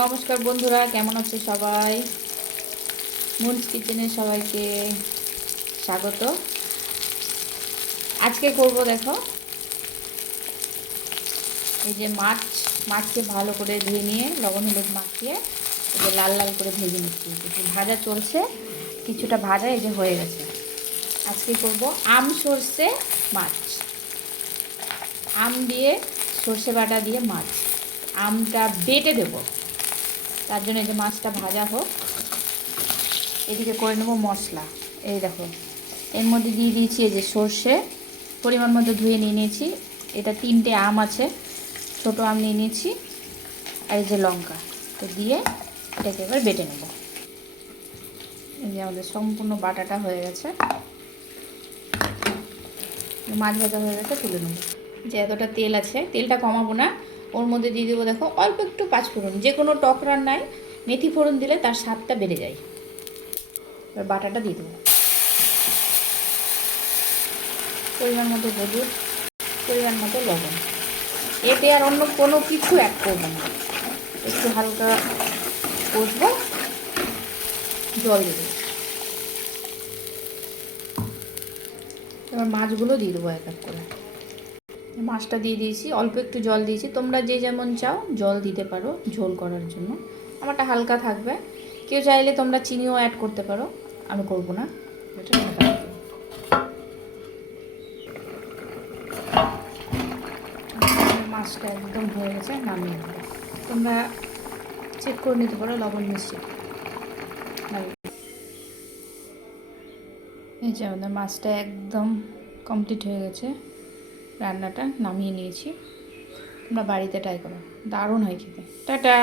নমস্কার বন্ধুরা, কেমন আছে সবাই? মুনস কিচেনে সবাইকে স্বাগত। আজকে করব দেখো, এই যে মাছকে ভালো করে ধুয়ে নিয়ে লবণ হলুদ মাখিয়ে এই যে লাল লাল করে ভেজে নিচ্ছি। ভাজা চলছে, কিছুটা ভাজা এই যে হয়ে গেছে। আজকে করব আম সর্ষে মাছ, আম দিয়ে সর্ষে বাটা দিয়ে মাছ। আমটা বেটে দেবো, তার জন্য এই যে মাছটা ভাজা হোক। এদিকে করে নেবো মশলা। এই দেখো, এর মধ্যে দিয়ে দিয়েছি এই যে সর্ষে, পরিমাণ মতো ধুয়ে নিয়ে নিয়েছি। এটা 3টে আম আছে, ছোটো আম নিয়ে নিয়েছি। আর এই যে লঙ্কা, তো দিয়ে এটাকে এবার বেটে নেব। এই যে আমাদের সম্পূর্ণ বাটাটা হয়ে গেছে, মাছ ভাজা হয়ে গেছে, তুলে নেব। যে এতটা তেল আছে, তেলটা কমাবো না, ওর মধ্যে দিয়ে দেবো দেখো অল্প একটু পাঁচফোড়ন। যে কোনো টক রান্নায় মেথি ফোড়ন দিলে তার স্বাদটা বেড়ে যায়। এবার বাটাটা দিয়ে দেবো, পরিমাণ মতো হলুদ, পরিমাণ মতো লবণ। এতে আর অন্য কোনো কিছু অ্যাড করবো না, একটু হালকা কষবো, জল দেবো। এবার মাছগুলো দিয়ে দেবো এক এক করে। মাছটা দিয়ে দিয়েছি, অল্প একটু জল দিয়েছি, তোমরা যে যেমন চাও জল দিতে পারো ঝোল করার জন্য। আমারটা হালকা থাকবে, কেউ চাইলে তোমরা চিনিও অ্যাড করতে পারো, আমি করবো না। এটা ঢাকা দিয়ে দেবো। মাছটা একদম হয়ে গেছে, নামিয়ে নেবো। তোমরা চেক করে নিতে পারো লবণ মিষ্টি। এই যে আমাদের মাছটা একদম কমপ্লিট হয়ে গেছে, রান্নাটা নামিয়ে নিয়েছি। তোমরা বাড়িতে ট্রাই করো, দারুণ হয় খেতে। টাটা।